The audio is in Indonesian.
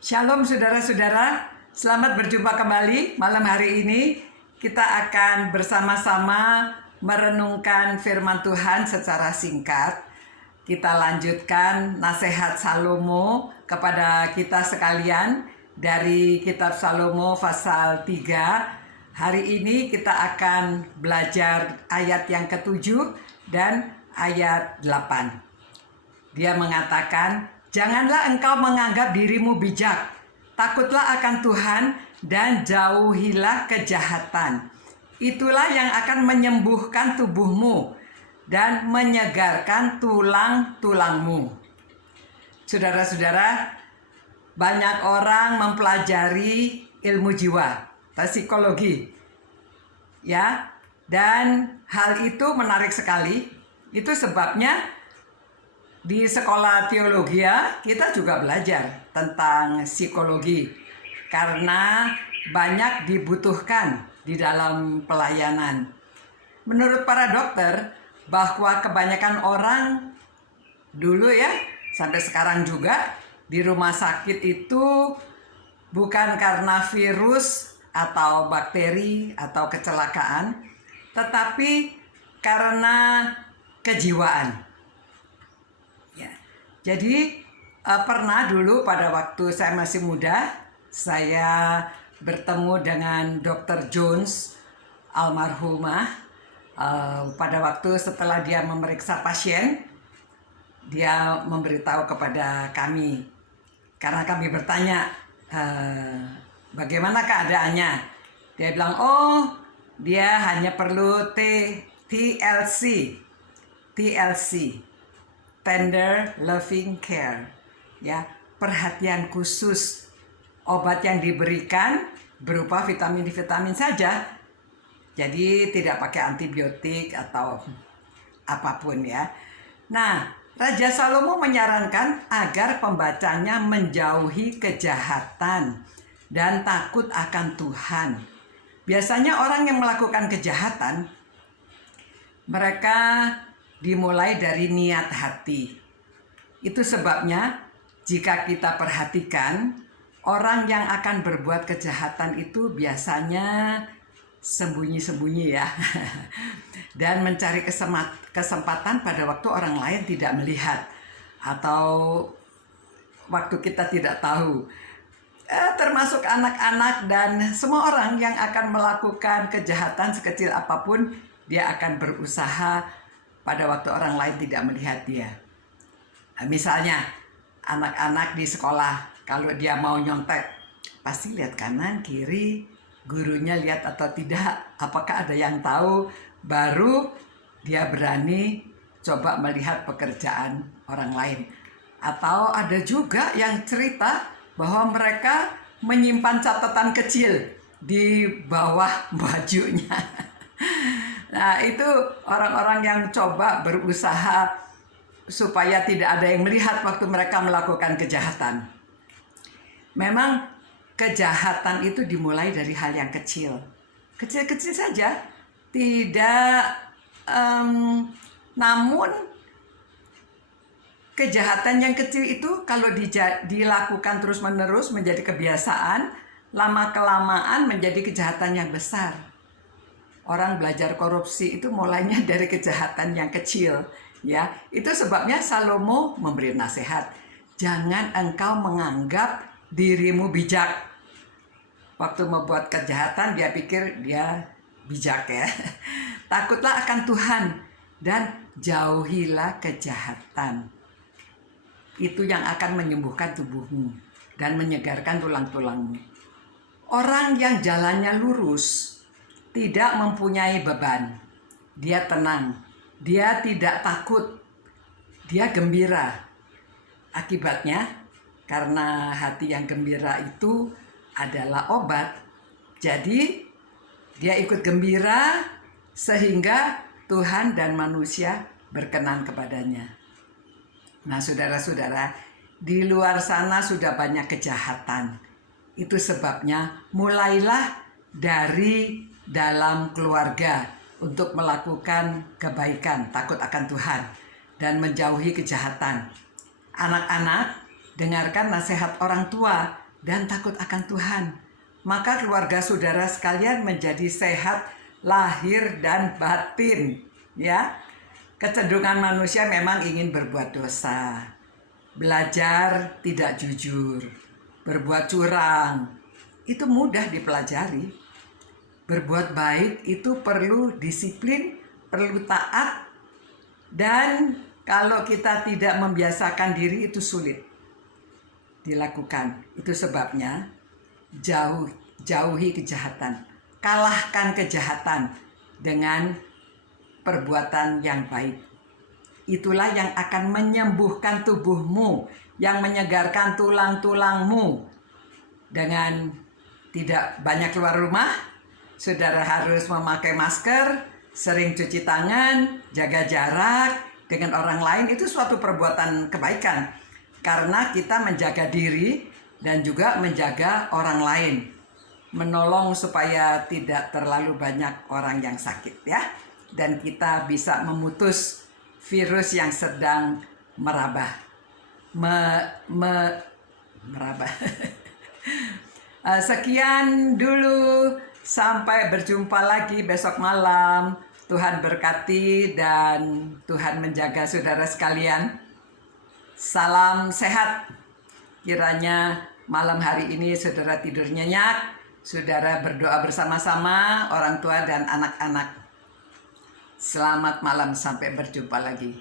Shalom saudara-saudara, selamat berjumpa kembali. Malam hari ini kita akan bersama-sama merenungkan firman Tuhan secara singkat. Kita lanjutkan nasihat Salomo kepada kita sekalian dari kitab Salomo pasal 3. Hari ini kita akan belajar ayat yang ke-7 dan ayat 8. Dia mengatakan, "Janganlah engkau menganggap dirimu bijak, takutlah akan Tuhan dan jauhilah kejahatan. Itulah yang akan menyembuhkan tubuhmu dan menyegarkan tulang-tulangmu." Saudara-saudara, banyak orang mempelajari ilmu jiwa atau psikologi, ya, dan hal itu menarik sekali. Itu sebabnya di sekolah teologi kita juga belajar tentang psikologi karena banyak dibutuhkan di dalam pelayanan. Menurut para dokter, bahwa kebanyakan orang dulu ya, sampai sekarang juga di rumah sakit itu bukan karena virus atau bakteri atau kecelakaan, tetapi karena kejiwaan. Jadi pernah dulu pada waktu saya masih muda, saya bertemu dengan Dr. Jones almarhumah. Pada waktu setelah dia memeriksa pasien, dia memberitahu kepada kami, karena kami bertanya, bagaimana keadaannya? Dia bilang, oh, dia hanya perlu TLC, tender loving care, ya, perhatian khusus. Obat yang diberikan berupa vitamin saja, jadi tidak pakai antibiotik atau apapun ya. Nah, Raja Salomo menyarankan agar pembacanya menjauhi kejahatan dan takut akan Tuhan. Biasanya orang yang melakukan kejahatan, mereka dimulai dari niat hati. Itu sebabnya jika kita perhatikan, orang yang akan berbuat kejahatan itu biasanya sembunyi-sembunyi ya. Dan mencari kesempatan pada waktu orang lain tidak melihat atau waktu kita tidak tahu. Termasuk anak-anak dan semua orang yang akan melakukan kejahatan sekecil apapun, dia akan berusaha pada waktu orang lain tidak melihat dia. Misalnya anak-anak di sekolah, kalau dia mau nyontek, pasti lihat kanan, kiri, gurunya lihat atau tidak, apakah ada yang tahu, baru dia berani coba melihat pekerjaan orang lain. Atau ada juga yang cerita bahwa mereka menyimpan catatan kecil di bawah bajunya. Nah, itu orang-orang yang coba berusaha supaya tidak ada yang melihat waktu mereka melakukan kejahatan. Memang kejahatan itu dimulai dari hal yang kecil. Kecil-kecil saja. Namun kejahatan yang kecil itu kalau dilakukan terus-menerus menjadi kebiasaan, lama-kelamaan menjadi kejahatan yang besar. Orang belajar korupsi itu mulainya dari kejahatan yang kecil, ya. Itu sebabnya Salomo memberi nasihat, jangan engkau menganggap dirimu bijak. Waktu membuat kejahatan dia pikir dia bijak ya. Takutlah akan Tuhan dan jauhilah kejahatan. Itu yang akan menyembuhkan tubuhmu dan menyegarkan tulang-tulangmu. Orang yang jalannya lurus tidak mempunyai beban, dia tenang, dia tidak takut, dia gembira. Akibatnya, karena hati yang gembira itu adalah obat, jadi dia ikut gembira sehingga Tuhan dan manusia berkenan kepadanya. Nah, saudara-saudara, di luar sana sudah banyak kejahatan. Itu sebabnya mulailah dari dalam keluarga untuk melakukan kebaikan, takut akan Tuhan, dan menjauhi kejahatan. Anak-anak, dengarkan nasihat orang tua dan takut akan Tuhan, maka keluarga saudara sekalian menjadi sehat lahir dan batin. Ya, kecenderungan manusia memang ingin berbuat dosa, belajar tidak jujur, berbuat curang. Itu mudah dipelajari. Berbuat baik itu perlu disiplin, perlu taat, dan kalau kita tidak membiasakan diri itu sulit dilakukan. Itu sebabnya jauhi kejahatan. Kalahkan kejahatan dengan perbuatan yang baik. Itulah yang akan menyembuhkan tubuhmu, yang menyegarkan tulang-tulangmu. Dengan tidak banyak keluar rumah, saudara harus memakai masker, sering cuci tangan, jaga jarak dengan orang lain. Itu suatu perbuatan kebaikan, karena kita menjaga diri dan juga menjaga orang lain, menolong supaya tidak terlalu banyak orang yang sakit, ya, dan kita bisa memutus virus yang sedang merabah. Merabah. Sekian dulu, sampai berjumpa lagi besok malam. Tuhan berkati dan Tuhan menjaga saudara sekalian. Salam sehat. Kiranya malam hari ini saudara tidur nyenyak, saudara berdoa bersama-sama orang tua dan anak-anak. Selamat malam, sampai berjumpa lagi.